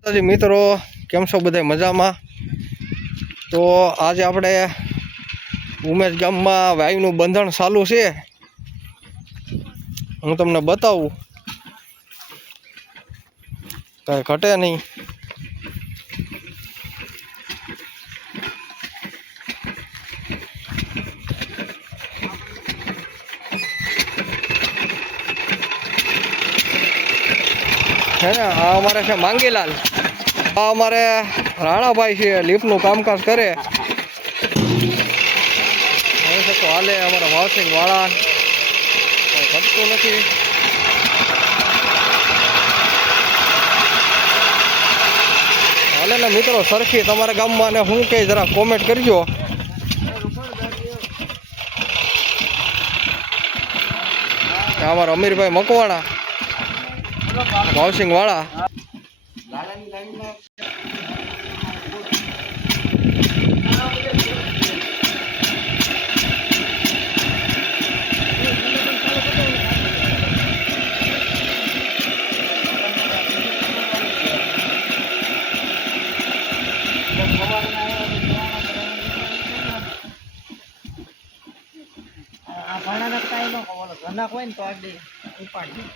માતાજી મિત્રો, કેમ છો બધા મજામાં? તો આજે આપણે ઉમેશ ગામમાં વાયુનું બંધણ ચાલુ છે. હું તમને બતાવું, કાંઈ ઘટે નહીં. હે ને, આ અમારે છે માંગીલાલ, આ અમારે રાણાભાઈ છે, લિફ્ટનું કામકાજ કરે. જોઈ શકો હાલે અમારા વાવસિંગ વાળા, કંઈ ઘટતું નથી. હાલે ને મિત્રો, સરખી તમારા ગામમાં ને હું કે જરા કોમેન્ટ કરજો. અમારા અમીરભાઈ મકવાણા, વાવસિંગ વાળા. આ ભાણા નાખતા એનો ઘરના હોય ને તો આગળ ઉપાડી